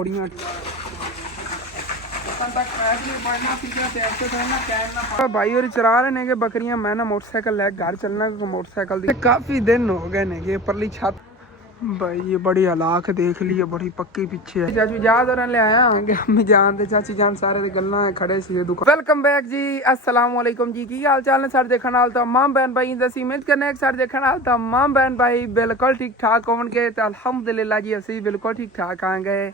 थोड़ियां भाई और चरा रहे ने बकरियां। मैं ना मोटरसाइकिल लैके घर चलना क्योंकि मोटरसाइकिल काफी दिन हो गए ने परली छत। भाई ये बड़ी हलाक देख ली है, बड़ी पक्की पीछे है। चाचू याद और ले आया आगे अम्मी जान ते चाची जान सारे गल्लां खड़े सी दुकान। वेलकम बैक जी, अस्सलाम वालेकुम जी। की हाल चाल ने सारे देखने वाले तमाम बहन भाई दसी उम्मीद करने सारे देखने वाले तमाम बहन भाई बिल्कुल ठीक ठाक होंगे। तो अल्हम्दुलिल्लाह जी असी बिल्कुल ठीक ठाक आ गए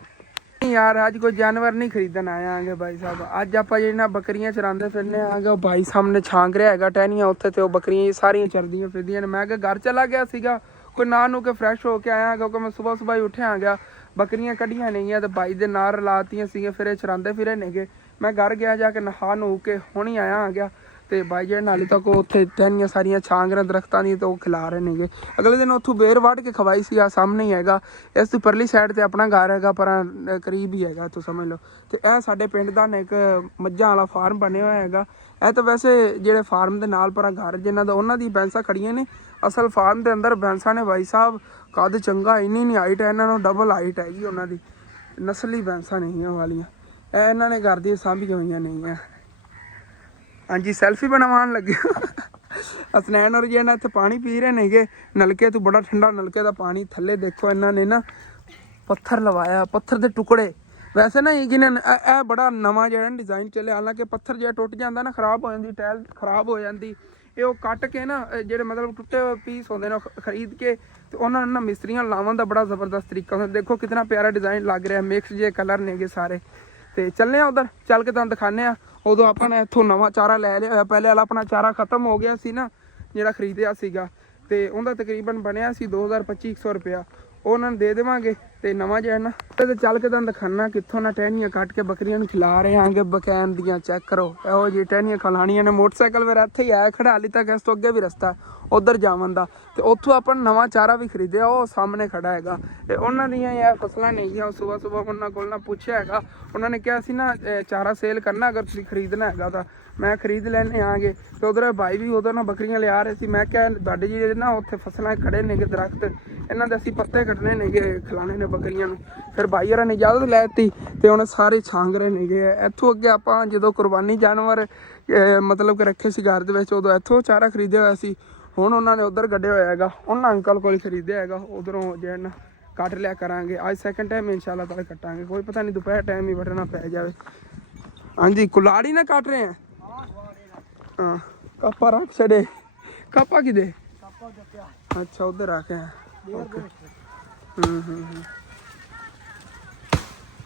यार। अज कोई जानवर नहीं खरीदन आया आगे भाई साहब। अज आप बकरियां चराते फिरने आगे। भाई सामने छांग रहा है टहनियां उत्थे ते बकरियां सारियां चरदियां फिरदियां ने। मैं घर चला गया सीगा कोई ना नू के फ्रैश होके आया क्योंकि मैं सुबह सुबह ही उठिया आ गया। बकरियां कढ़ियां नहीं है तो भाई दे नाल रलातियां सी फिर चराते फिरे नेगे। मैं घर गया जाके नहा नू के हुण ही आया आ गया। तो भाई जेह्ड़े नाली तक उत्थे टहनियां सारियां छांग रहे दरख्तां दी तो खिला रहे नेगे। अगले दिन उत्थों बेर वढ़ के खवाई सी आ सामने ही हैगा। इस तो परली साइड ते अपना घर हैगा पर करीब ही हैगा तो समझ लो। तो यह साडे पिंड दा एक मज्झां वाला फार्म बने हुआ हैगा। यह तो वैसे जेह्ड़े फार्म दे नाल पर घर जिन्हां दा उन्हां दी भैंसां खड़ियां ने। असल फार्म के अंदर भैंसा ने भाई साहब कद चंगा इन्नी नहीं हाइट है, इन्होंने डबल हाइट हैगी उन्होंने नस्ली भैंसा नहीं वालियां। इन्होंने घर दी सांभी हुई नहीं है। हाँ जी सैल्फी बनवान लगे हसनैन और जी इत्थे पानी पी रहे नेगे नलके तो। बड़ा ठंडा नलके का पानी। थले देखो इन्होंने ना पत्थर लवाया, पत्थर के टुकड़े। वैसे ना ये बड़ा नवा जो डिजाइन चले। हालांकि पत्थर जो टुट जाता ना खराब हो जाती, टैल खराब हो जाती। ये कट के ना जो मतलब टुटे पीस होंगे ना खरीद के तो उन्होंने ना मिस्त्रियां लावन का बड़ा जबरदस्त तरीका होता। देखो कितना प्यारा डिजाइन लग रहा है, मिक्स जे कलर ने सारे। तो चलने उधर चल के तुम दिखाने। उदो अपने इतों नवा चारा लै लिया। पहले वाला अपना चारा खत्म हो गया सी ना जो खरीदया सीगा। तो उनका तकरीबन बनया सी 2025 रुपया। वो उन्होंने दे देवांगे तो नवा जो है ना। तो चल के तुम दिखाना कितों ना टहनियां कट के बकरियां खिला रहे हैं आगे बकैन दियां। चेक करो यहो जी टहनियां खिलानियां ने। मोटरसाइकिल फिर इत्थे ही आया खड़ा, हाली तक इस तो अगे भी रस्ता उधर जावन का। तो उत्थों अपन नवा चारा भी खरीदया, वो सामने खड़ा है। उन्होंने दियां यार फसलां नहीं गई। सुबह सुबह उन्होंने को ना पूछा है, उन्होंने कहा सी ना चारा सेल करना अगर तुसीं खरीदना है तो मैं खरीद लैने आगे। तो उधर भाई भी उधर ना बकरियां लिया रहे थे। मैं क्या तुहाडे जी ना उत्थे फसलां खड़े ने दरख्त, इन्हां दे असीं पत्ते कट्टने ने खिलाने ने बकरियां नूं। फिर भाई होरां ने इजाजत लै दी तो उन्हें सारे छांग रहे ने। इत्थों अगे आपां जदों कुरबानी जानवर मतलब कि रखे सी घर दे विच उदों इत्थों चारा खरीदया होया सी। हुण उन्होंने उधर कड्ढिया होया हैगा, उन्हां अंकल कोल खरीदया हैगा। उधरों जो है ना कट लिया करांगे। अज सैकेंड टाइम इंशाल्लाह ताला कटांगे। कोई पता नहीं दोपहर टाइम ही वटना पै जाए। हाँ जी कुलाड़ी ना काट रहे हैं। हाँ कापा रख छड़े। कापा कि दे अच्छा उधर रखे हैं।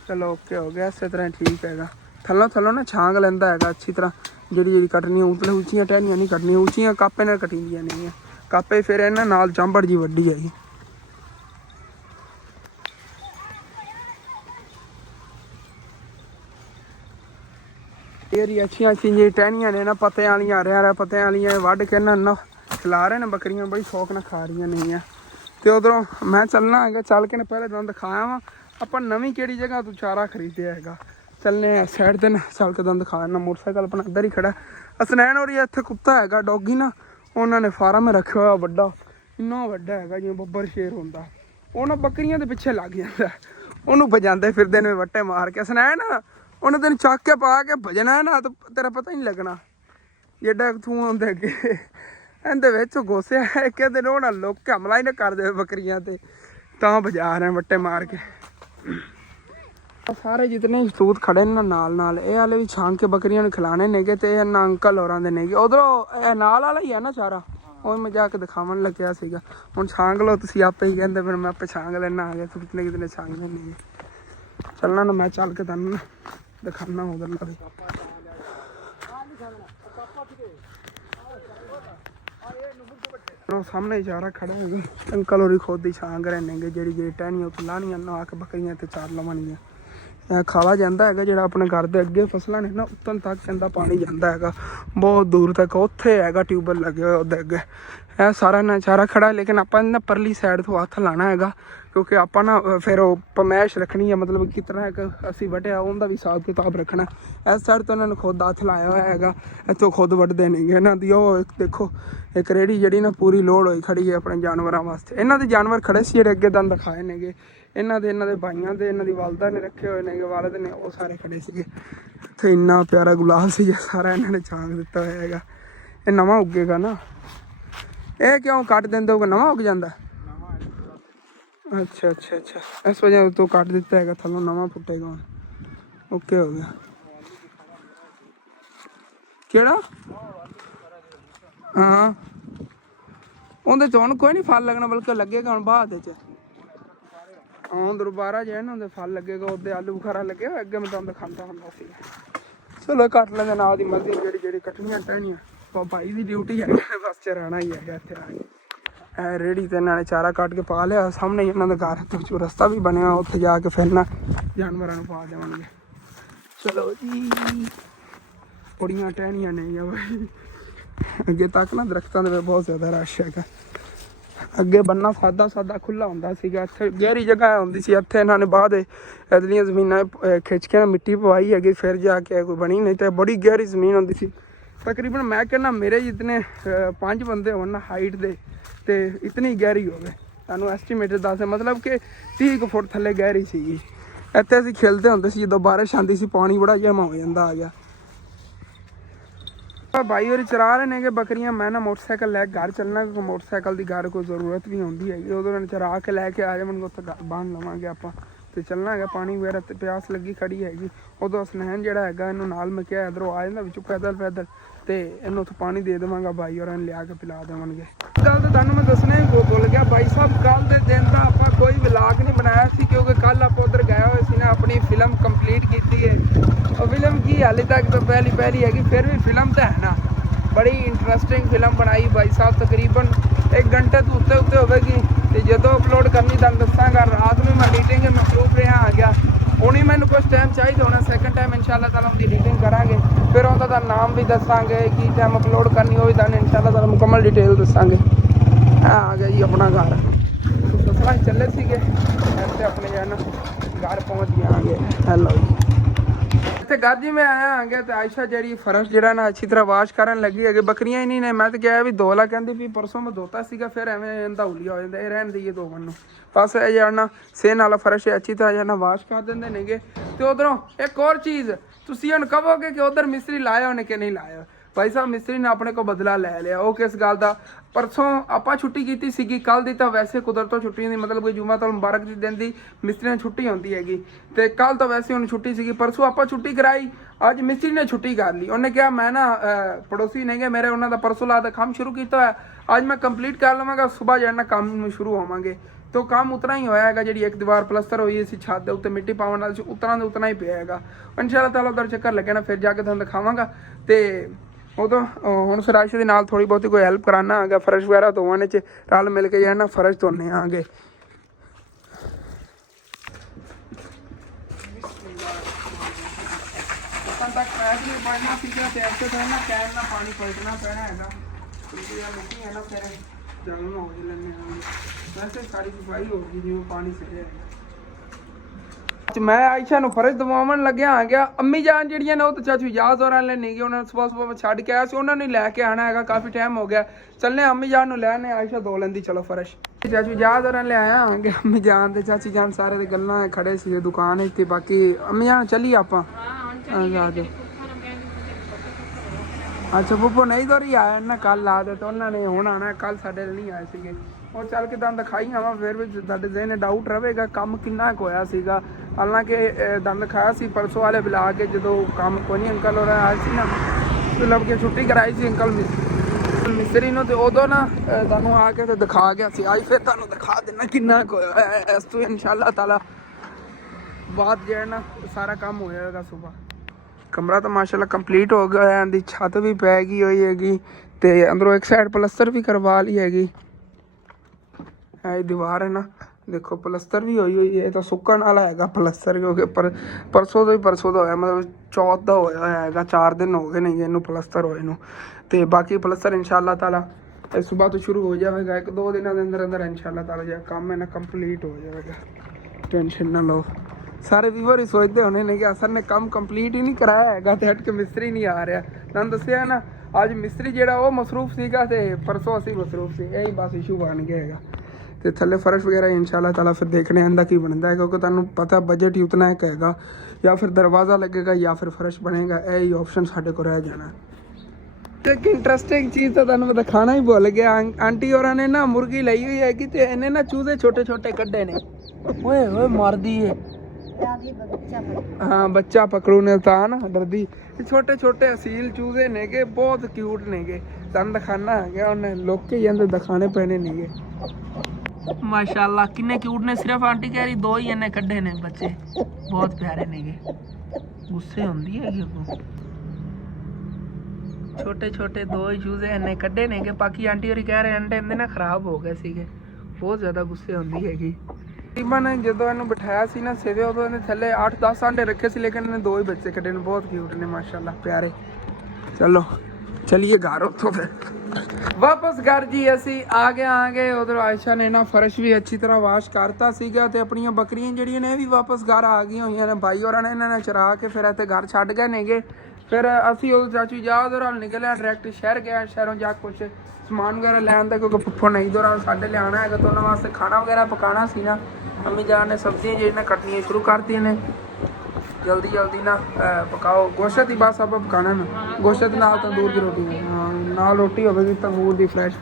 चलो ओके हो गया। इस तरह ठीक है। थलों थलों ना छांग लेंदा है अच्छी तरह। जी कटनी उतले उचियां टहनियां नहीं कटनी, उचियां कापे नाल कटींदियां नहीं है। कापे फिर इन्हां नाल चांबड़ जी वड्डी है। अच्छी जी टहनियां ने ना पत्ते वालियां हरे हरे पत्ते वालियां वढ़ के ना खिला रहे हैं बकरियां। बड़ी शौक ना खा रही नहीं है। तो उधरों मैं चलना है, चल के पहले तुम दिखाया वा आप नवीं किहड़ी जगह तू चारा खरीदया है। चलने साइड ते ना चल के तुम दिखाया। मोटरसाइकिल अपना इधर ही खड़ा। हसनैन और इत्थे कुत्ता है डॉगी ना, उन्होंने फार्म रखा हुआ बड़ा, इन्ना वड्डा है जिवें बब्बर शेर होंदा। वो ना बकरियां दे पिछे लग जाता, उन्होंने बजाते फिरदे ने वट्टे मार के। हसनैन उन्हें तेन चक के पा के भजना है ना तो तेरा पता ही नहीं लगना जेडा तू आंदे अगे इहदे घुसिया है कि ना लोग हमला ही ना कर दे बकरियां ते तां बजा रहे वट्टे मार के। सारे जितने सूत खड़े ना नाल ये वाले भी छांग के बकरियां खिलाने नेगे। तो ना अंकल होरां दे नेगे उधरों नाल वाला ही है ना चारा। वो मैं जाके दिखावन लग्या सीगा। हुण छांग लो तुसीं आपे ही कहंदे फिर मैं आपे छांग लेना आ गया। तो कितने कितने छांग लेने चलना ना मैं चल के तुहानूं दिखाना उधर ना भी। सामने ही चारा खड़ा है अंकल और खुद ही छांग रहे ने। जी टहनियां उत्ते लानियां ना आके बकरियां ते चार लवणगियां। खाला जाता है जो अपने घर के अगे फसलों ने ना उत्तन तक कहता पानी जाता है बहुत दूर तक। उत्थे है ट्यूबवेल लगे हुए उधर अगे। यह सारा ना चारा खड़ा है लेकिन आप ना परली साइड तो हथ लाना है क्योंकि आप ना फिर पमैश रखनी है। मतलब कितना एक असी वटिया उनका भी हिसाब किताब रखना। इस साइड तो उन्होंने खुद हथ लाया हुआ है। इतों खुद वढ़ते नहीं इन्हों की। देखो एक रेहड़ी जी ना पूरी लोड हुई खड़ी है अपने जानवरों वास्ते। इन्हों के जानवर खड़े से अगे तुम दिखाए ने ਇਹਨਾਂ ਦੇ ਭਾਈਆਂ ਦੇ ਇਹਨਾਂ ਦੀ ਵਾਲਦਾ ਨੇ ਰੱਖੇ ਹੋਏ ਨੇ, ਵਾਲਦ ਨੇ ਉਹ ਸਾਰੇ ਖੜੇ ਸੀਗੇ। ਤੇ ਇੰਨਾ ਪਿਆਰਾ ਗੁਲਾਬ ਸੀ ਸਾਰਾ ਇਹਨਾਂ ਨੇ ਛਾਂਗ ਦਿੱਤਾ ਹੋਇਆ ਹੈਗਾ। ਇਹ ਨਵਾਂ ਉੱਗੇਗਾ ਨਾ, ਇਹ ਕਿਉਂ ਕੱਟ ਦਿੰਦੇ ਹੋ, ਨਵਾਂ ਉੱਗ ਜਾਂਦਾ? ਅੱਛਾ ਅੱਛਾ ਅੱਛਾ, ਇਸ ਵਜ੍ਹਾ ਤੋਂ ਕੱਟ ਦਿੱਤਾ ਹੈਗਾ, ਥੱਲੋਂ ਨਵਾਂ ਫੁੱਟੇਗਾ ਹੁਣ। ਓਕੇ ਹੋ ਗਿਆ। ਕਿਹੜਾ? ਹਾਂ ਉਹਦੇ ਚ ਹੁਣ ਕੋਈ ਨਹੀਂ ਫਲ ਲੱਗਣਾ, ਬਲਕਿ ਲੱਗੇਗਾ ਹੁਣ ਬਾਅਦ ਚ। ਹਾਂ ਦੁਬਾਰਾ ਜੇ ਨਾ ਉਹਦੇ ਫਲ ਲੱਗੇਗਾ, ਉਹਦੇ ਆਲੂ ਬੁਖਾਰਾ ਲੱਗੇ ਹੋਏ ਅੱਗੇ, ਮੈਂ ਤੁਹਾਨੂੰ ਦਿਖਾਉਂਦਾ ਹੁੰਦਾ ਸੀ। ਚਲੋ ਕੱਟ ਲੈਂਦੇ, ਨਾਲ ਦੀ ਮਰਜ਼ੀ ਜਿਹੜੀ ਕੱਟਣੀਆਂ ਟਹਿਣੀਆਂ ਭਾਈ ਦੀ ਡਿਊਟੀ ਹੈ, ਬਸ ਚਰਾਣਾ ਹੀ ਹੈਗਾ ਇੱਥੇ ਆ ਕੇ। ਇਹ ਰੇਹੜੀ ਤੇ ਇਹਨਾਂ ਨੇ ਚਾਰਾ ਕੱਟ ਕੇ ਪਾ ਲਿਆ, ਸਾਹਮਣੇ ਇਹਨਾਂ ਦਾ ਘਰ ਤੋਂ ਰਸਤਾ ਵੀ ਬਣਿਆ, ਉੱਥੇ ਜਾ ਕੇ ਫਿਰ ਨਾ ਜਾਨਵਰਾਂ ਨੂੰ ਪਾ ਦੇਵਾਂਗੇ। ਚਲੋ ਜੀ ਬੜੀਆਂ ਟਹਿਣੀਆਂ ਨੇ ਬਾਈ, ਅੱਗੇ ਤੱਕ ਨਾ ਦਰਖਤਾਂ ਦੇ ਬਹੁਤ ਜ਼ਿਆਦਾ ਰਸ਼ ਹੈਗਾ। ਅੱਗੇ ਬੰਨਾ ਸਾਦਾ ਖੁੱਲਾ ਹੁੰਦਾ ਸੀਗਾ, ਇੱਥੇ ਗਹਿਰੀ ਜਗ੍ਹਾ ਹੁੰਦੀ ਸੀ, ਇੱਥੇ ਇਹਨਾਂ ਨੇ ਬਾਅਦ ਇਦਲੀਆਂ ਜ਼ਮੀਨਾਂ ਖਿੱਚ ਕੇ ਮਿੱਟੀ ਪਵਾਈ ਹੈਗੀ, ਫਿਰ ਜਾ ਕੇ ਕੋਈ ਬਣੀ, ਨਹੀਂ ਤਾਂ ਬੜੀ ਗਹਿਰੀ ਜ਼ਮੀਨ ਹੁੰਦੀ ਸੀ। ਤਕਰੀਬਨ ਮੈਂ ਕਹਿੰਦਾ ਮੇਰੇ ਜਿਤਨੇ 5 ਬੰਦੇ ਹੋਣ ਨਾ ਹਾਈਟ ਦੇ, ਤੇ ਇਤਨੀ ਗਹਿਰੀ ਹੋਵੇ, ਤੁਹਾਨੂੰ ਐਸਟੀਮੇਟਡ ਦੱਸ, ਮਤਲਬ ਕਿ 30 ਫੁੱਟ ਥੱਲੇ ਗਹਿਰੀ ਸੀਗੀ। ਇੱਥੇ ਅਸੀਂ ਖੇਲਦੇ ਹੁੰਦੇ ਸੀ, ਜਦੋਂ ਬਾਰਿਸ਼ ਆਉਂਦੀ ਸੀ ਪਾਣੀ ਬੜਾ ਜਮਾ ਹੋ ਜਾਂਦਾ ਆ ਗਿਆ। भाई और चरा रहे ने बकरियां, मैं ना मोटरसाइकिल लैके घर चलना, क्योंकि मोटरसाइकिल की घर कोई जरूरत भी होती है, उधर चरा के लैके आ जाए उत्थे घर बांध लवांगे आप, तो चलना है। पानी वगैरह तो प्यास लगी खड़ी हैगी, उदों स्नैन जोड़ा है इनू नाल मैं क्या इधरों आ जाता बिचों पैदल तो इनू उत्थे पानी दे देवांगा भाई और लिया के पिला देवांगे। गल तो तुहानूं मैं दसना ही भुल गया भाई साहब, कल के दिन तो आप कोई व्लॉग नहीं बनाया सी, क्योंकि कल आप उधर गए हुए सी ना, अपनी फिल्म कंप्लीट की है। और फिल्म की हाले तक तो पहली हैगी, फिर भी फिल्म तो है ना, बड़ी इंटरस्टिंग फिल्म बनाई भाई साहब, तकरीबन 1 घंटे तो उत्ते होगी। तो जो अपलोड करनी तुहानूं दसांगा, रात में मैं एडिटिंग मसरूफ रहा आ गया, हुणे मैंने कुछ टाइम चाहिए होना, सैकेंड टाइम इंशाअल्लाह ताला उनकी एडिटिंग करांगे, फिर उनका नाम भी दसांगे, की टाइम अपलोड करनी हो इंशाअल्लाह ताला मुकम्मल डिटेल दसांगे। आ गया जी अपना घर, फसलों चले थे ऐसे अपने जो है ना घर पहुँच गए आगे। हेलो जी, इतने घर जी मैं आया आ गया, तो आयशा जी फर्श जरा ना अच्छी तरह वाश करन लगी है। बकरियां ही नहीं ने, मैं तो क्या भी धो ला, कहती भी परसों मैं धोता सीगा, फिर एवं इंदा हुलिया हो जाता, ये रहन दईए 2 मन बस। ये जाना सेन वाला फर्श है, अच्छी तरह जाना वाश कर देंगे नेगे। तो उधरों एक और चीज़ तुसीं हुण कहोगे कि उधर मिस्त्री लाया उन्हें कि नहीं लाया, भाई साहब मिस्त्री ने अपने को बदला लै लिया। वो किस गल का, परसों आपां छुट्टी की सी, कल दी तो वैसे कुदरतों छुट्टी नहीं, मतलब कोई जुमा तो मुबारक के दिन की मिस्त्री ने छुट्टी होती हैगी, तो कल तो वैसे हुण छुट्टी सी, परसों आपां छुट्टी कराई, अज मिस्त्री ने छुट्टी कर ली। उन्हें कहा मैं ना पड़ोसी ने मेरे उन्होंने परसों ला काम शुरू किया है, अज मैं कंप्लीट कर लवांगा, सुबह जो है ना काम शुरू होवांगे। तो काम उतना ही होया है, जी एक दीवार प्लस्तर हुई सी, छत के उत्ते मिट्टी पावन वाली सी, उतना ही पिया है। इंशाअल्लाह ताला उधर चक्कर लगे ना, फिर जाके तुहानूं दिखावांगा। तो उदों हुण फिर आयशा दे नाल थोड़ी बहुती कोई हैल्प कराना आ गया, फर्श वगैरह धोने च रल मिल के जो है ना फर्श धोने आ गए। पानी पलटना पैना है, मिट्टी है ना, फिर जंग हो लेने वैसे सारी सफाई होगी जिवें पानी सड़िया है। मैं आयशा नूं फर्श दवावन लग्या आ गया। अम्मी जान जिहड़ियां ने वो तो चाचू इजाज होरां ले नहीं गए, उन्होंने सुबह छड्ड के आया सी, उन्होंने लैके आना है, काफ़ी टाइम हो गया। चलने अम्मी जान नूं लैने, आयशा धो लैंदी चलो फर्श। चाचू इजाज होरां ले आया आ गया, अम्मी जान ते चाची जान सारे दे गल्लां खड़े सी दुकान ते, बाकी अम्मी जान चली आपां अच्छा पुप्पो नहीं तो ही आया ना, कल आ दे तो उन्होंने हुण आना, कल साडे नहीं आए सीगे। और चल के दंद खाई आवां, फिर भी तुहाडे ज़हन डाउट रहेगा काम किन्ना कुछ होया सीगा। हालांकि दंद खाया सी परसों वाले बुला के, जो काम कोई नहीं अंकल हो आए सी ना, मतलब कि छुट्टी कराई सी अंकल मिस्त्री ने, तो उदों ना तुहानूं आके तो दिखा गया सी। अज फिर तुहानूं दिखा देना किन्ना कुछ होया। इस तो इंशाअल्लाह ताला बाद जो है ना सारा काम हो जाएगा सुबह। कमरा तो माशाल्लाह कंप्लीट हो गया है, अंदी छत भी पै गई हुई हैगी, तो अंदरों एक साइड प्लस्तर भी करवा ली हैगी। दीवार है ना देखो प्लस्तर भी हुई है, तो सुकन वाला है प्लस्तर, क्योंकि परसों तो होया, मतलब चौथ का होया है, 4 दिन हो गए नहीं इनू प्लस्तर होए नू। तो बाकी प्लस्तर इंशाअल्लाह ताला सुबह तो शुरू हो जाएगा, 1-2 दिनों के अंदर इंशाअल्लाह ताला जो काम है ना कंप्लीट हो जाएगा। टेंशन ना लो। सारे व्यूवर ही सोचते होने ने कि असर ने काम कंप्लीट ही नहीं कराया है, तो हट के मिस्त्री नहीं आ रहा। तुहानूं दस्सिया ना अज मिस्त्री जिहड़ा वो मसरूफ सीगा, ते परसों असीं मसरूफ सी, यही बस इशू बन गया है। ਤੇ ਥੱਲੇ ਫਰਸ਼ ਵਗੈਰਾ ਇਨਸ਼ਾਅੱਲਾ ਤਾਲਾ ਫਿਰ ਦੇਖਣੇ ਆਂਦਾ ਕੀ ਬਣਦਾ ਹੈ, ਕਿਉਂਕਿ ਤੁਹਾਨੂੰ ਪਤਾ ਬਜਟ ਹੀ ਉਤਨਾ ਇੱਕ ਹੈਗਾ, ਜਾਂ ਫਿਰ ਦਰਵਾਜ਼ਾ ਲੱਗੇਗਾ ਜਾਂ ਫਿਰ ਫਰਸ਼ ਬਣੇਗਾ, ਇਹ ਹੀ ਆਪਸ਼ਨ ਸਾਡੇ ਕੋਲ ਰਹਿ ਜਾਣਾ। ਤੇ ਇੱਕ ਇੰਟਰਸਟਿੰਗ ਚੀਜ਼ ਤਾਂ ਤੁਹਾਨੂੰ ਮੈਂ ਦਿਖਾਣਾ ਹੀ ਭੁੱਲ ਗਿਆ, ਆਂਟੀ ਹੋਰਾਂ ਨੇ ਨਾ ਮੁਰਗੀ ਲਈ ਹੋਈ ਹੈਗੀ ਤੇ ਇਹਨੇ ਨਾ ਚੂਜ਼ੇ ਛੋਟੇ ਛੋਟੇ ਕੱਢੇ ਨੇ। ਓਏ ਓਏ ਮਾਰਦੀ ਏ। हाँ बच्चा पकड़ू ने था ना डरदी। छोटे छोटे असील चूजे नेगे, बहुत क्यूट नेगे, तन दिखाना है क्या उन्हें लोग के अंदर दिखाने पैने नेगे। माशाल्लाह किन्ने क्यूट ने, सिर्फ आंटी कह रही 2 ही इन्हें कड्ढे ने बच्चे, बहुत प्यारे नेगे, गुस्से होंदी है कि छोटे छोटे 2 ही चूजे इन्हें कड्ढे नेगे, बाकी आंटी होरी कह रहे अंडे इन्हें ना खराब हो गए सीगे, बहुत ज़्यादा गुस्से होंदी हैगी। तकरीबन जो इन्हों बिठाया सी ना सेवे, उदों इन्हें थले 8-10 आंडे रखे सी, लेकिन इन्हें 2 ही बच्चे कटे ने, बहुत क्यूट ने माशाल्लाह प्यारे। चलो चलिए घर उठो फिर वापस घर जी, असी आ गए। उधर आयशा ने ना फर्श भी अच्छी तरह वाश करता सीगा ते अपनियां बकरियां जड़ियां ने भी वापस घर आ गई हुई ने। भाई होरां ने इन्हां ने चरा के फिर इत्थे घर छड्ड गए नेगे। फिर असी उधर चाचू जा उधर निकले डायरैक्ट शहर गए, शहरों जा कुछ समान वगैरह लैन दा, क्योंकि फुफ्फो नहीं दौरान साढ़े लियाना है तो उन्होंने वास्ते खाना वगैरह पकाना सी ना। अम्मी जान ने सब्जियां जिहड़ियां कटनियां शुरू कर दी ने, जल्दी जल्दी ना पकाओ। गोश्त ही बस आप पकाना ना, गोश्त नाल तंदूर की रोटी, हाँ नाल रोटी होगी तंदूर की फ्रैश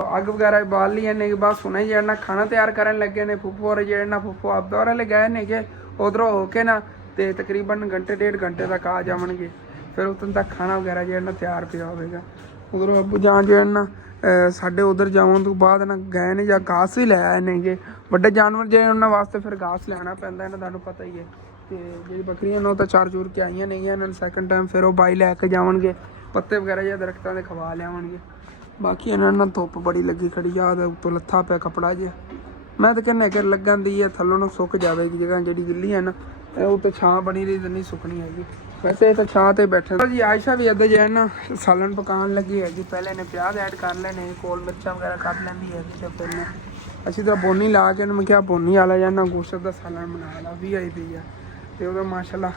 अग वगैरह बाल ली ने, बस हुणे जो खाना तैयार करन लगे ने। फुफ्फो होर जो ना फुफ्फो आप दौरे ले गए ने कि उधरों होके ना तो तकरीबन घंटे 1.5 घंटे तक आ जावणगे। फिर उतन तक खाना वगैरह जो ना तैयार पिया होगा। उधरों अबू जान जो ना साढ़े उधर जाने तो बाद ना गए ने, या घास ही लै आए ने गे। वड्डे जानवर जो उन्होंने वास्ते फिर घास लैना पैंदा है, तुहानूं पता ही है। तो जी बकरियां ने तो चार चूर के आईयां नहीं, इन्होंने सैकंड टाइम फिर वो बाई लैके जावणगे, पत्ते वगैरह जो दरख्तों के खवा लियावणगे। बाकी इन्होंने ना धुप्प बड़ी लगी खड़ी आ, उत्तों लत्था पिया कपड़ा जे। मैं तो कहना कि लगन दी है थल्लों ना सुक जाए जगह जी गिल्ली है ना, वो तो छां बनी रही तो नहीं सुकनी हैगी। वैसे तो छां ते बैठे जी। आयशा भी अद्धा जो है ना सालन पकान लगी हैगी। पहले ने प्याज ऐड कर लेने, कोल मिर्चा वगैरह कट लैंदी हैगी, तो फिर ने अच्छी तरह बोनी ला के मैं क्या बोनी वाला या ना गोश्त का सालन बना ला VIP है। तो वह माशाल्लाह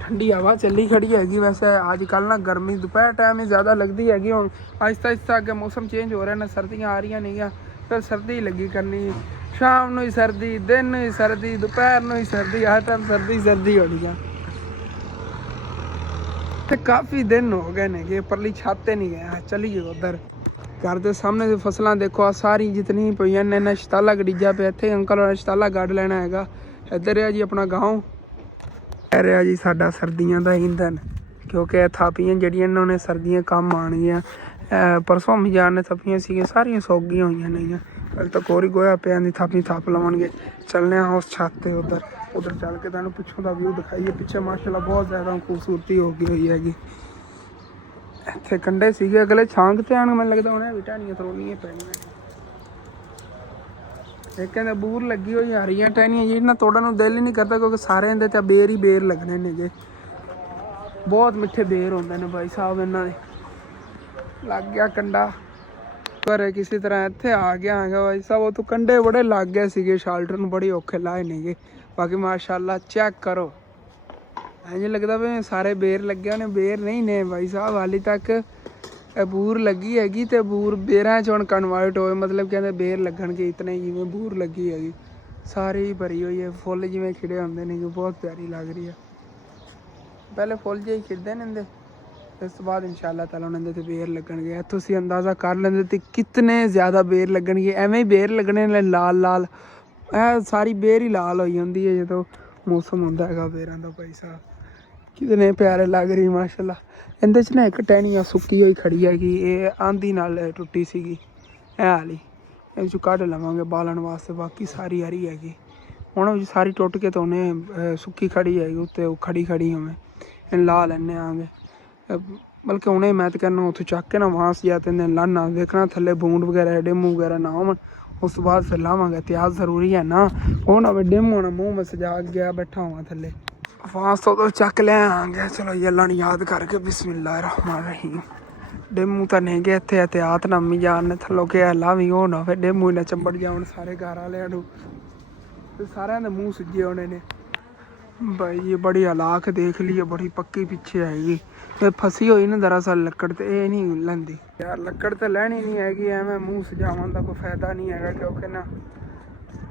ठंडी हवा चली खड़ी हैगी। वैसे अजकल ना गर्मी दोपहर टाइम ही ज़्यादा लगती हैगी। हुण आहिस्ता आहिस्ता अगे मौसम चेंज हो रहा है ना, सर्दियाँ आ रही नहीं, फिर सर्दी लगी करनी, शाम ही सर्दी, दिन ही सर्दी, दोपहर ही सर्दी, हर टाइम सर्दी सर्दी होनी है। तो काफ़ी दिन हो गए ने कि परली छाते नहीं गया। चलिए उधर घर के सामने से फसलां देखो, सारी जितनी पईयां ने ना शताला गडीजा पे, इत्थे अंकल होरें शताला गढ़ लेना हैगा। इधर है जी अपना गाँव, रहा जी साडा सर्दियों का ईंधन, क्योंकि थापियां जड़ियां ने उन्हें सर्दियां कम आनियां। परसों अम्मी जान ने थप्पियां सी सारियां सौगियां हुई नहीं, कल तक होर ही गोया पे थापी थप लवणगे। चलने उस छत ते उधर चल के तुहानूं पिछों का व्यू दिखाइए। पिछे माशाल्लाह बहुत ज़्यादा खूबसूरती हो गई हुई हैगी। इत्थे कंडे सीगे अगले छांग ते आन, मैनूं लगदा उन्हें भी ढाणियां तरोड़नियां पैणियां। एक कहते बूर लगी हुई हरियां टहनियां जी ना, तोड़न नूं दिल ही नहीं करता, क्योंकि सारे इहदे ते बेर ही बेर लगने ने जे। बहुत मिठे बेर होंदे ने भाई साहब इन्हां दे। लग गया कंडा पर किसी तरह इत्थे आ गया है भाई साहब। तो कंडे बड़े लग गए सीगे, शाल्टर नूं बड़े औखे लाए नहीं गे। बाकी माशाल्लाह चेक करो, इंज लगदा भी सारे बेर लगे होने, बेर नहीं ने भाई साहब। हाली तक बूर लगी हैगी, तो बूर बेरां च हुण कन्वर्ट होए, मतलब कहते बेर लगणगे इतने जिवें बूर लगी हैगी। सारी ही भरी हुई है, फुल जिवें खिड़े होंदे ने, बहुत प्यारी लग रही है। पहले फुल जे खिड़दे ने इंदे, इस तो बाद इंशाअल्लाह ताला उन्हां दे बेर लगणगे। इत्थों तुसीं अंदाज़ा कर लेंदे ते कितने ज़्यादा बेर लगणगे। एवें ही बेर लगने ने लाल लाल, सारी बेर ही लाल होई होंदी है जो मौसम होंदा है बेरां दा भाई साहब। कितने प्यारे लग रही माशाल्लाह। इहदे च ना एक टहनी सुक्की हुई खड़ी हैगी, ये आंधी नाल टुटी सीगी ऐ वाली, इस कढ़ लवांगे बालन वास्ते। बाकी सारी हरी हैगी, हुण सारी टुट के तो उन्हें सुक्की खड़ी हैगी, उत्ते खड़ी खड़ी हमें इन ला लैने आगे। बल्कि उन्हें मैं तो कहना उत्थों चक के ना वहां से जाते लाना, देखना थल्ले बूंद वगैरह डेमू वगैरह ना हो, उस तो बाद फिर लावांगे। एहतियात ज़रूरी है ना, वो ना डेमू ना मुँह में सजा गया बैठा हुआ थल्ले, फांस तो चक ले आएंगे। चलो ये अल्लाह ने याद करके बिस्मिल्लाहिर्रहमानिर्रहीम। डेमू तो नहीं गए इतने एहतियात ना, अम्मी जान ने थल्लों के अल्लाह भी हो ना फिर डेमू ने चंबड़ जान सारे घर वाले सारे दे मूँह सुजे होने ने। भाई ये बड़ी हलाक देख ली है, बड़ी पक्की पीछे आएगी। ये फसी हुई ना दरअसल लकड़ ते, ये नहीं लैंदी यार, लकड़ तो लैनी नहीं हैगी। एवं मूँह सजावन का कोई फायदा नहीं है, क्योंकि ना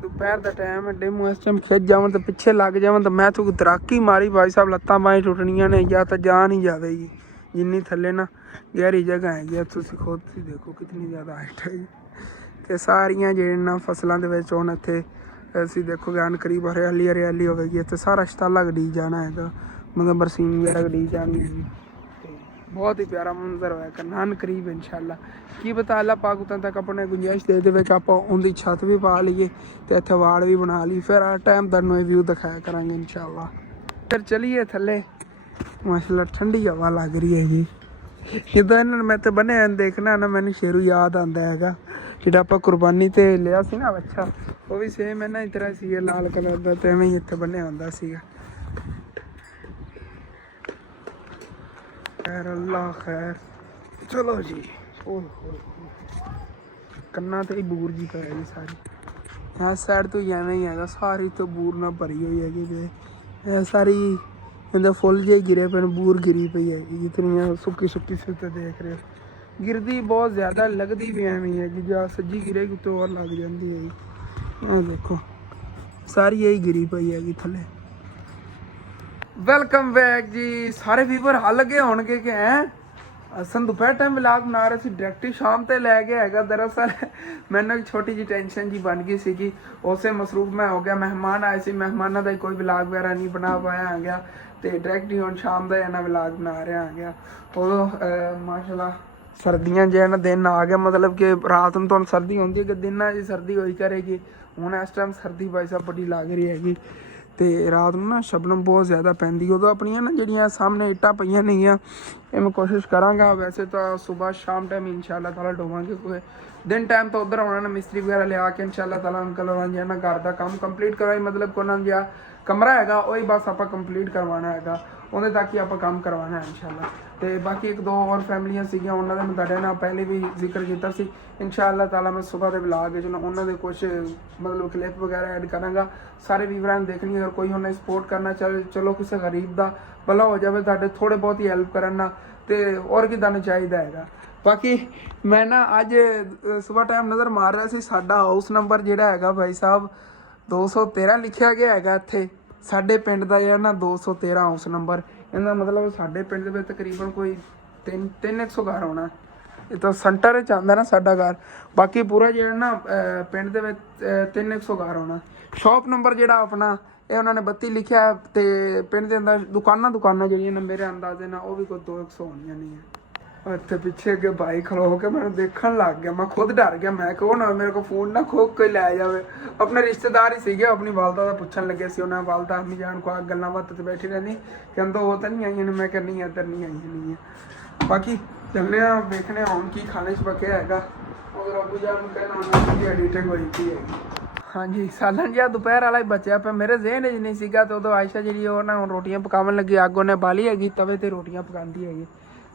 दोपहर का टाइम है, डिम इस टाइम खिंच जावन तो पिछे लग जावन तो मैं तो दराकी मारी भाई साहब, लत्तां बाहीं टुटनियां ने या तो जान ही जाएगी। जिन्नी थले ना गहरी जगह हैगी, तुम खुद ही देखो कितनी ज़्यादा हाइट है। तो सारिया जो फसलों के इतने ਅਸੀਂ ਦੇਖੋਗੇ ਅਨ ਕਰੀਬ ਹਰਿਆਲੀ ਹਰਿਆਲੀ ਹੋਵੇਗੀ। ਇੱਥੇ ਸਾਰਾ ਸ਼ਤਾਲਾ ਗੜੀ ਜਾਣਾ ਹੈਗਾ, ਮਤਲਬ ਬਰਸੀਨ ਵਗੈਰਾ ਗੜੀ ਜਾਣੀ ਹੈਗੀ। ਤੇ ਬਹੁਤ ਹੀ ਪਿਆਰਾ ਮੰਜ਼ਰ ਹੋਇਆ ਅਨ ਕਰੀਬ ਇਨਸ਼ਾਅੱਲਾ। ਕੀ ਪਤਾ ਅੱਲਾ ਪਾਕ ਉਤਾਂ ਤੱਕ ਆਪਣੇ ਗੁੰਜਾਇਸ਼ ਦੇ ਵਿੱਚ ਆਪਾਂ ਉਹਦੀ ਛੱਤ ਵੀ ਪਾ ਲਈਏ ਤੇ ਇੱਥੇ ਵਾੜ ਵੀ ਬਣਾ ਲਈ, ਫਿਰ ਆ ਟਾਈਮ ਤੁਹਾਨੂੰ ਇਹ ਵਿਊ ਦਿਖਾਇਆ ਕਰਾਂਗੇ ਇਨਸ਼ਾਅੱਲਾ। ਫਿਰ ਚਲੀਏ ਥੱਲੇ। ਮਾਸ਼ਾਅੱਲਾ ਠੰਡੀ ਹਵਾ ਲੱਗ ਰਹੀ ਹੈਗੀ। ਜਿੱਦਾਂ ਇਹਨਾਂ ਨੂੰ ਮੈਂ ਤੇ ਬੰਨਿਆ ਦੇਖਣਾ ਨਾ, ਮੈਨੂੰ ਸ਼ੇਰੂ ਯਾਦ ਆਉਂਦਾ ਹੈਗਾ ਜਿਹੜਾ ਆਪਾਂ ਕੁਰਬਾਨੀ ਤੇ ਲਿਆ ਸੀ ਨਾ ਬੱਚਾ, ਉਹ ਵੀ ਸੇਮ ਇਹਨਾਂ ਦੀ ਤਰ੍ਹਾਂ ਸੀ, ਲਾਲ ਕਲਰ ਦਾ, ਤੇ ਐਵੇਂ ਹੀ ਇੱਥੇ ਬੰਨਿਆ ਹੁੰਦਾ ਸੀਗਾ। ਖੈਰ ਅੱਲਾ ਖੈਰ। ਚਲੋ ਜੀ, ਕੰਨਾਂ ਤੇ ਹੀ ਬੂਰ ਜੀ ਪੈ ਗਈ ਸਾਰੀ। ਇਸ ਸਾਈਡ ਤੋਂ ਹੀ ਐਵੇਂ ਹੀ ਹੈਗਾ, ਸਾਰੀ ਤੋਂ ਬੂਰ ਨਾਲ ਭਰੀ ਹੋਈ ਹੈਗੀ। ਤੇ ਇਹ ਸਾਰੀ ਇਹਦੇ ਫੁੱਲ ਜਿਹੇ ਗਿਰੇ ਪਏ ਨੇ, ਬੂਰ ਗਿਰੀ ਪਈ ਹੈਗੀ ਜਿਤਨੀ ਸੁੱਕੀ ਸੁੱਕੀ ਸੀ। ਤੇ ਦੇਖ ਰਹੇ ਹੋ ਗਿਰਦੀ ਬਹੁਤ ਜ਼ਿਆਦਾ, ਲੱਗਦੀ ਵੀ ਐਵੇਂ ਹੈ ਕਿ ਜਾਂ ਸੱਜੀ ਗਿਰੇਗੀ ਤਾਂ ਹੋਰ ਲੱਗ ਜਾਂਦੀ ਹੈਗੀ। ਇਹ ਦੇਖੋ ਸਾਰੀ ਇਹੀ ਗਿਰੀ ਪਈ ਹੈਗੀ ਥੱਲੇ। ਵੈਲਕਮ ਬੈਕ ਜੀ ਸਾਰੇ ਵੀਵਰ। ਹੱਲ ਲੱਗੇ ਹੋਣਗੇ ਕਿ ਹੈ ਅਸਾਂ ਦੁਪਹਿਰ ਟਾਈਮ ਵਲੌਗ ਬਣਾ ਰਹੇ ਸੀ, ਡਾਇਰੈਕਟ ਸ਼ਾਮ ਤੇ ਲੈ ਕੇ ਹੈਗਾ। ਦਰਅਸਲ ਮੈਨੂੰ ਇੱਕ ਛੋਟੀ ਜਿਹੀ ਟੈਨਸ਼ਨ ਜੀ ਬਣ ਗਈ ਸੀਗੀ, ਉਸੇ ਮਸਰੂਫ ਮੈਂ ਹੋ ਗਿਆ। ਮਹਿਮਾਨ ਆਏ ਸੀ, ਮਹਿਮਾਨਾਂ ਦਾ ਕੋਈ ਵਲੌਗ ਵਗੈਰਾ ਨਹੀਂ ਬਣਾ ਪਾਇਆ ਆ ਗਿਆ, ਤੇ ਡਾਇਰੈਕਟ ਹੀ ਹੁਣ ਸ਼ਾਮ ਦਾ ਇਹਨਾਂ ਵਲੌਗ ਬਣਾ ਰਿਹਾ ਆ ਗਿਆ। ਉਦੋਂ ਮਾਸ਼ਾਅੱਲਾ ਸਰਦੀਆਂ ਜਿਹੜਾ ਦਿਨ ਆ ਗਿਆ, ਮਤਲਬ ਕਿ ਰਾਤ ਨੂੰ ਤੁਹਾਨੂੰ ਸਰਦੀ ਹੁੰਦੀ ਹੈ ਕਿ ਦਿਨਾਂ 'ਚ ਸਰਦੀ ਹੋਈ ਕਰੇਗੀ। ਹੁਣ ਇਸ ਟਾਈਮ ਸਰਦੀ ਭਾਈ ਸਾਹਿਬ ਬੜੀ ਲੱਗ ਰਹੀ ਹੈਗੀ, ਤੇ ਰਾਤ ਨੂੰ ਨਾ ਸ਼ਬਨਮ ਬਹੁਤ ਜ਼ਿਆਦਾ ਪੈਂਦੀ। ਉਦੋਂ ਆਪਣੀਆਂ ਨਾ ਜਿਹੜੀਆਂ ਸਾਹਮਣੇ ਇੱਟਾਂ ਪਈਆਂ ਨੇਗੀਆਂ, ਇਹ ਮੈਂ ਕੋਸ਼ਿਸ਼ ਕਰਾਂਗਾ ਵੈਸੇ ਤਾਂ ਸੁਬਾਹ ਸ਼ਾਮ ਟਾਈਮ ਇਨਸ਼ਾਅੱਲਾ ਤਾਲਾ ਢੋਵਾਂਗੇ। ਕੋਈ ਦਿਨ ਟਾਈਮ ਤਾਂ ਉੱਧਰ ਆਉਣਾ ਨਾ ਮਿਸਤਰੀ ਵਗੈਰਾ ਲਿਆ ਕੇ ਇਨਸ਼ਾਅੱਲਾ ਤਾਲਾ ਅੰਕਲ ਹੋਰਾਂ ਜਿਹਾ ਨਾ ਘਰ ਦਾ ਕੰਮ ਕੰਪਲੀਟ ਕਰਵਾਈ, ਮਤਲਬ ਉਹਨਾਂ ਜਿਹਾ ਕਮਰਾ ਹੈਗਾ ਉਹੀ ਬਸ ਆਪਾਂ ਕੰਪਲੀਟ ਕਰਵਾਉਣਾ ਹੈਗਾ, ਉਹਦੇ ਤੱਕ ਹੀ ਆਪਾਂ ਕੰਮ ਕਰਵਾਉਣਾ ਹੈ ਇਨਸ਼ਾਅੱਲਾ। ਤੇ ਬਾਕੀ ਇੱਕ ਦੋ ਹੋਰ ਫੈਮਲੀਆਂ ਸੀਗੀਆਂ, ਉਹਨਾਂ ਦਾ ਮੈਂ ਤੁਹਾਡੇ ਨਾਲ ਪਹਿਲੇ ਵੀ ਜ਼ਿਕਰ ਕੀਤਾ ਸੀ। ਇਨਸ਼ਾਅੱਲਾ ਤਾਲਾ ਮੈਂ ਸੁਬਾਹ ਦੇ ਵਲੌਗ ਵਿੱਚ ਉਹਨਾਂ ਦੇ ਕੁਛ ਮਤਲਬ ਕਲਿੱਪ ਵਗੈਰਾ ਐਡ ਕਰਾਂਗਾ। ਸਾਰੇ ਵੀਵਰਾਂ ਨੇ ਦੇਖਣੀ, ਅਗਰ ਕੋਈ ਉਹਨੇ ਸਪੋਰਟ ਕਰਨਾ ਚਾਹੇ, ਚਲੋ ਕਿਸੇ ਗਰੀਬ ਦਾ ਭਲਾ ਹੋ ਜਾਵੇ ਤੁਹਾਡੇ ਥੋੜ੍ਹੇ ਬਹੁਤ ਹੀ ਹੈਲਪ ਕਰਨ ਨਾਲ, ਤੇ ਹੋਰ ਕੀ ਤੁਹਾਨੂੰ ਚਾਹੀਦਾ ਹੈਗਾ। ਬਾਕੀ ਮੈਂ ਨਾ ਅੱਜ ਸੁਬਾਹ ਟਾਈਮ ਨਜ਼ਰ ਮਾਰ ਰਿਹਾ ਸੀ, ਸਾਡਾ ਹਾਊਸ ਨੰਬਰ ਜਿਹੜਾ ਹੈਗਾ ਭਾਈ ਸਾਹਿਬ 213 ਲਿਖਿਆ ਗਿਆ ਹੈਗਾ ਇੱਥੇ ਸਾਡੇ ਪਿੰਡ ਦਾ ਜਿਹੜਾ ਨਾ 213 ਹਾਊਸ ਨੰਬਰ। ਇਹਦਾ ਮਤਲਬ ਸਾਡੇ ਪਿੰਡ ਦੇ ਵਿੱਚ ਤਕਰੀਬਨ ਕੋਈ 300 ਘਰ ਹੋਣਾ। ਇਹ ਤਾਂ ਸੈਂਟਰ 'ਚ ਆਉਂਦਾ ਨਾ ਸਾਡਾ ਘਰ, ਬਾਕੀ ਪੂਰਾ ਜਿਹੜਾ ਨਾ ਪਿੰਡ ਦੇ ਵਿੱਚ 300 ਘਰ ਹੋਣਾ। ਸ਼ਾਪ ਨੰਬਰ ਜਿਹੜਾ ਆਪਣਾ ਇਹ ਉਹਨਾਂ ਨੇ 32 ਲਿਖਿਆ, ਤੇ ਪਿੰਡ ਦੇ ਅੰਦਰ ਦੁਕਾਨਾਂ ਜਿਹੜੀਆਂ ਨੇ ਮੇਰੇ ਅੰਦਾਜ਼ੇ ਨਾਲ ਉਹ ਵੀ ਕੋਈ 200 ਹੋਣੀਆਂ ਨਹੀਂ ਹੈ। ਇੱਥੇ ਪਿੱਛੇ ਅੱਗੇ ਬਾਈਕ ਖਲੋ ਕੇ ਮੈਨੂੰ ਦੇਖਣ ਲੱਗ ਗਿਆ, ਮੈਂ ਖੁਦ ਡਰ ਗਿਆ। ਮੈਂ ਕਿਹਾ ਨਾ ਮੇਰੇ ਕੋਲ ਫੋਨ ਨਾ ਖੋ ਕੋਈ ਲੈ ਜਾਵੇ। ਆਪਣੇ ਰਿਸ਼ਤੇਦਾਰ ਹੀ ਸੀਗੇ, ਆਪਣੀ ਵਾਲਦਾ ਦਾ ਪੁੱਛਣ ਲੱਗੇ ਸੀ ਉਹਨਾਂ, ਵਾਲਦਾ ਅੰਮੀ ਜਾਨ ਕੋ ਗੱਲਾਂ ਬਾਤਾਂ ਤੇ ਬੈਠੀ ਰਹਿੰਦੀ, ਕਹਿੰਦਾ ਉਹ ਤਾਂ ਨਹੀਂ ਆਈਆਂ ਨੇ। ਮੈਂ ਕਿਹਾ ਨਹੀਂ ਇੱਧਰ ਨਹੀਂ ਆਈਆਂ ਨਹੀਂ ਹੈ। ਬਾਕੀ ਚੱਲਦੇ ਆ ਵੇਖਣੇ ਹੁਣ ਕੀ ਖਾਣੇ 'ਚ ਬਕਿਆ ਹੈਗਾ। ਉਧਰ ਅੱਬੂ ਜਾਨ ਨੂੰ ਕਹਿਣਾ ਉਹਨਾਂ ਦੀ ਐਡੀਟਿੰਗ ਹੋਈ ਪਈ ਹੈਗੀ। ਹਾਂਜੀ ਸਾਲਨ ਜਿਹਾ ਦੁਪਹਿਰ ਵਾਲਾ ਹੀ ਬਚਿਆ ਪਿਆ, ਮੇਰੇ ਜ਼ਿਹਨ 'ਚ ਨਹੀਂ ਸੀਗਾ। ਤੇ ਉਦੋਂ ਆਇਸ਼ਾ ਜਿਹੜੀ ਉਹ ਨਾ ਹੁਣ ਰੋਟੀਆਂ ਪਕਾਉਣ ਲੱਗੀ, ਅੱਗ ਉਹਨੇ ਬਾਲੀ ਹੈਗੀ, ਤਵੇ ਤੇ ਰੋਟੀਆਂ ਪਕਾਉਂਦੀ ਹੈਗੀ।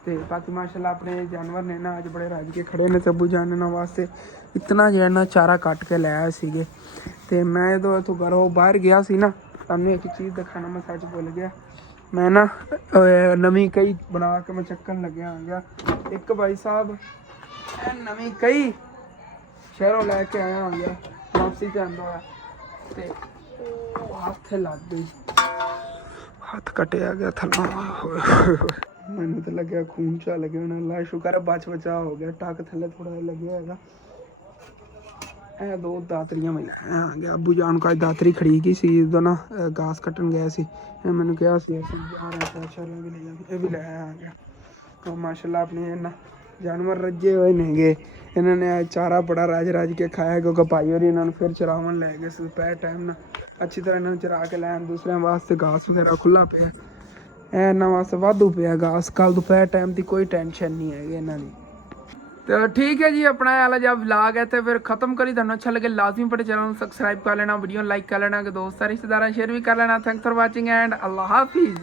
ਤੇ ਬਾਕੀ ਮਾਸ਼ਾਅੱਲਾ ਆਪਣੇ ਜਾਨਵਰ ਨੇ ਨਾ ਅੱਜ ਬੜੇ ਰੱਜ ਕੇ ਖੜੇ ਨੇ। ਤੇ ਅੱਬੂ ਜਾਨ ਇਹਨਾਂ ਵਾਸਤੇ ਇਤਨਾ ਜਿਹੜਾ ਨਾ ਚਾਰਾ ਕੱਟ ਕੇ ਲੈ ਆਏ ਸੀਗੇ। ਤੇ ਮੈਂ ਜਦੋਂ ਇੱਥੋਂ ਘਰੋਂ ਬਾਹਰ ਗਿਆ ਸੀ ਨਾ, ਤੁਹਾਨੂੰ ਇੱਕ ਚੀਜ਼ ਦਿਖਾਉਣਾ ਮੈਂ ਸੱਚ ਭੁੱਲ ਗਿਆ। ਮੈਂ ਨਾ ਨਵੀਂ ਕਈ ਬਣਾ ਕੇ ਮੈਂ ਚੱਕਣ ਲੱਗਿਆ ਆ ਗਿਆ। ਇੱਕ ਭਾਈ ਸਾਹਿਬ ਇਹ ਨਵੀਂ ਕਈ ਸ਼ਹਿਰੋਂ ਲੈ ਕੇ ਆਇਆ ਆ ਗਿਆ, ਵਾਪਸੀ ਤੇ ਆਉਂਦਾ ਹੋਇਆ, ਤੇ ਉਹ ਹੱਥ ਲੱਗ ਗਈ, ਹੱਥ ਕੱਟਿਆ ਗਿਆ ਥੱਲੋਂ। ਮੈਨੂੰ ਤਾਂ ਲੱਗਿਆ ਖੂਨ ਚੱਲ ਗਿਆ ਹੋਣਾ। ਅੱਲਾ ਸ਼ੁਕਰ ਹੈ ਬਚ ਬਚਾ ਹੋ ਗਿਆ, ਟੱਕ ਥੱਲੇ ਥੋੜਾ ਜਿਹਾ ਲੱਗਿਆ ਹੈਗਾ। ਇਹ ਦੋ ਦਾਤਰੀਆਂ ਮੈਂ ਲੈ ਆ ਗਿਆ। ਅੱਬੂ ਜਾਨ ਕੋ ਅੱਜ ਦਾਤਰੀ ਖੜੀ ਗਈ ਸੀ, ਜਦੋਂ ਨਾ ਘਾਸ ਕੱਟਣ ਗਿਆ ਸੀ। ਇਹ ਮੈਨੂੰ ਕਿਹਾ ਸੀ ਅਸੀਂ ਜਾ ਰਹੇ ਚਾਚਾ ਵੀ ਲੈ ਜਾ, ਇਹ ਵੀ ਲੈ ਆ ਗਿਆ। ਤਾਂ ਮਾਸ਼ਾਅੱਲਾ ਆਪਣੇ ਇਹਨਾਂ ਜਾਨਵਰ ਰੱਜੇ ਹੋਏ ਨੇਗੇ। ਇਹਨਾਂ ਨੇ ਚਾਰਾ ਬੜਾ ਰੱਜ ਕੇ ਖਾਇਆ, ਕਿਉਂਕਿ ਭਾਈ ਹੋਰੀ ਇਹਨਾਂ ਨੂੰ ਫਿਰ ਚਰਾਵਣ ਲੈ ਗਏ ਸੀ ਦੁਪਹਿਰ ਟਾਈਮ ਨਾਲ। ਅੱਛੀ ਤਰ੍ਹਾਂ ਇਹਨਾਂ ਨੂੰ ਚਰਾ ਕੇ ਲੈਣ, ਦੂਸਰਿਆਂ ਵਾਸਤੇ ਘਾਸ ਵਗੈਰਾ ਖੁੱਲ੍ਹਾ ਪਿਆ, ਇਹਨਾਂ ਵਾਸਤੇ ਵਾਧੂ ਪਿਆ ਘਾਸ। ਕੱਲ ਦੁਪਹਿਰ ਟਾਈਮ ਦੀ ਕੋਈ ਟੈਨਸ਼ਨ ਨਹੀਂ ਹੈਗੀ ਇਹਨਾਂ ਦੀ। तो ठीक है जी, अपना वाला जब व्लॉग है तो फिर खत्म करी। ਤੁਹਾਨੂੰ अच्छा लगे लाजमी पड़े चैनल सब्सक्राइब कर लेना, वीडियो लाइक कर लेना, कि दोस्त रिश्तेदार शेयर भी कर लेना। थैंक्स फॉर वाचिंग एंड अल्लाह हाफिज़।